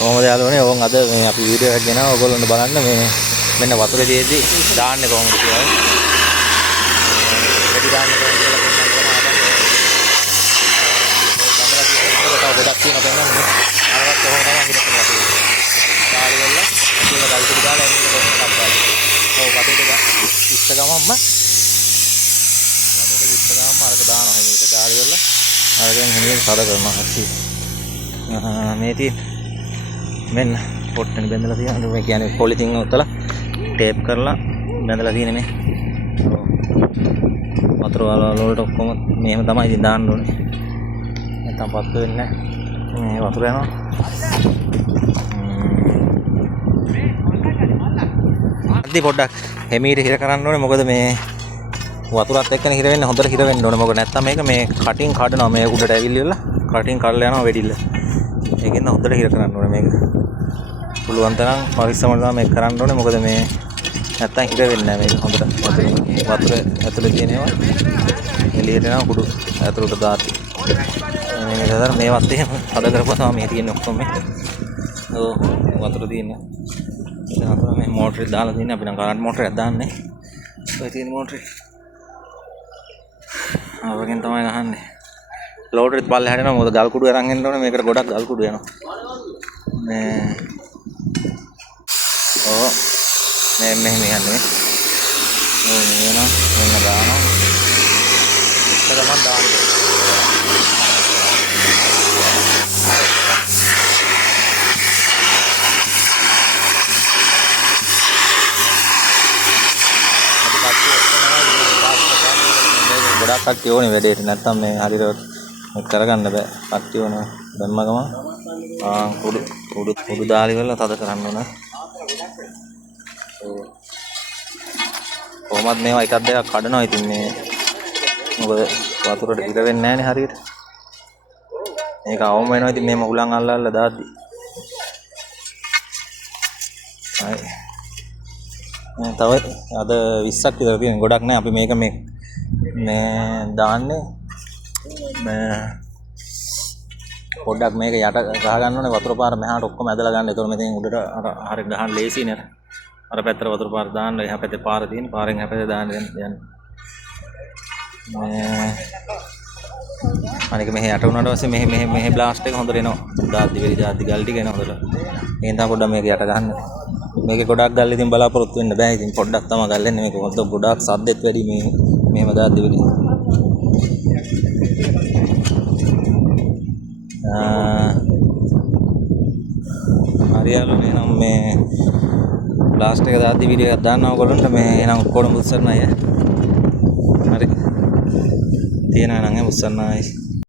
කොහොමද යාළුවනේ ඕන් අද මේ අපි වීඩියෝ එකක් ගෙනාවා ඔයගොල්ලන්ට බලන්න මේ මෙන්න වතුරේ තියෙද්දි දාන්නේ කොහොමද කියලා. වැඩි දාන්නේ කොහොමද කියලා පෙන්නන්න තමයි ගොඩක් තියෙනවා පෙන්නන්නේ. අරවත් කොහොමද තමයි හිතන්නේ අපි. ඩාලි වල ඒක ගල්කුඩු දාලා එන්නේ කොහොමද අප්පාලි. ඔව් වතුරේ ඉස්ස ගමම්ම වතුරේ ඉස්ස ගමම්ම අරක දානවා හැමෝට ඩාලි වල අරගෙන හැමෝම සාද කරනවා හරි. මේ තියෙන්නේ මෙන්න පොට්ටනේ බැඳලා තියෙනවා. මේ කියන්නේ පොලිතින් උතලා ටේප් කරලා බැඳලා තියෙන්නේ මේ. වතුර වලට ඔක්කොම මෙහෙම තමයි ඉතින් දාන්න ඕනේ. නැත්තම් පත්තු වෙන්නේ නැහැ. මේ වතුර යනවා. අද්දි පොඩ්ඩක් හැමීට හිර කරන්න ඕනේ. මොකද මේ වතුරත් එක්කනේ හිර වෙන්නේ. හොඳට හිර වෙන්න ඕනේ. මොකද නැත්තම් මේක මේ කටින් කඩනවා. මේ උඩට ඇවිල්ලිවලා කටින් කඩලා යනවා වෙඩිල්ල. ඒකෙන් හොඳට හිර කරන්න ඕනේ මේක. පුළුවන් තරම් පරිස්සමට තමයි මේක කරන්න ඕනේ. මොකද මේ නැත්තම් හිර වෙන්නේ නැහැ මේක හොඳට. වතුර ඇතුලේ තියෙනවා. එළියට යනවා කුඩු ඇතුලට දාති. මේ විතර මේවත් එහෙම හද කරපුවා මේ තියෙන්නේ ඔක්කොම මේ. ඔව් වතුර තියෙන්නේ. දැන් අපර මේ මෝටරේ දාලා තියෙන්නේ. අපි නම් කරන්ට් මෝටරයක් දාන්නේ. ඔය තියෙන මෝටරේ. ආවගෙන් තමයි ගහන්නේ. ලෝඩරෙත් පල්ලේ හැදෙනවා. මොකද ගල් කුඩු අරන් එන්න ඕනේ. මේකට ගොඩක් ගල් කුඩු යනවා. මේ ඔව් මේ මෙහෙම යන්නේ. ඔව් මෙන්න මෙන්න දානවා. ඉස්සර මන් දාන්නේ. ගොඩක් කට්ටිය ඕනේ වැඩේට. නැත්තම් මේ හරියට කරගන්න බෑ. කට්ටිය ඕනේ. දැම්ම ගම කුඩු දාලි වල තද කරන්න ඕන. කොහොමද මේවා එකක් දෙකක් කඩනවා. ඉතින් මේ මොකද වතුරට හිර වෙන්නේ නැහනේ හරියට. මේක අවම වෙනවා. ඉතින් මේම උලන් අල්ලලා දාද්දි. හරි. තව අද 20ක් විතර තියෙන. ගොඩක් නෑ. අපි මේක මේ දාන්නේ මේ පොඩ්ඩක් මේක යට ගහ ගන්න ඕනේ. වතුර පාර මෙහාට ඔක්කොම ඇදලා ගන්න. ඒතකොට මෙතෙන් උඩට අර හරිය ගහන්න ලේසි නේ. අර පැත්තට වතුර පාර දාන්න. එහා පැත්තේ පාර තියෙන. පාරෙන් එහා පැත්තේ දාන්න යන්නේ. අනික මෙහෙ යට උනාට පස්සේ මෙහෙ බ්ලාස්ට් එක හොඳට එනවා. දාද්දි වෙලි දාද්දි ගල් ටික එනවා හොඳට. එහෙන් තමයි පොඩ්ඩක් මේක යට ගන්න. මේකේ ගොඩක් ගල් ඉතින් බලාපොරොත්තු වෙන්න බෑ. ඉතින් පොඩ්ඩක් තමයි ගල් එන්නේ. මේක හොඳ ගොඩක් සද්දෙත් වැඩි මේ මෙහෙම දාද්දි වෙලි. හරියලුනේ නම් මේ බ්ලාස්ට් එක දාද්දි වීඩියෝ එකක් දාන්න ඕගොල්ලන්ට මේ එනම් ඔක්කොම උත්සන්නයි. හරි. තියෙනවා නම් උත්සන්නයි.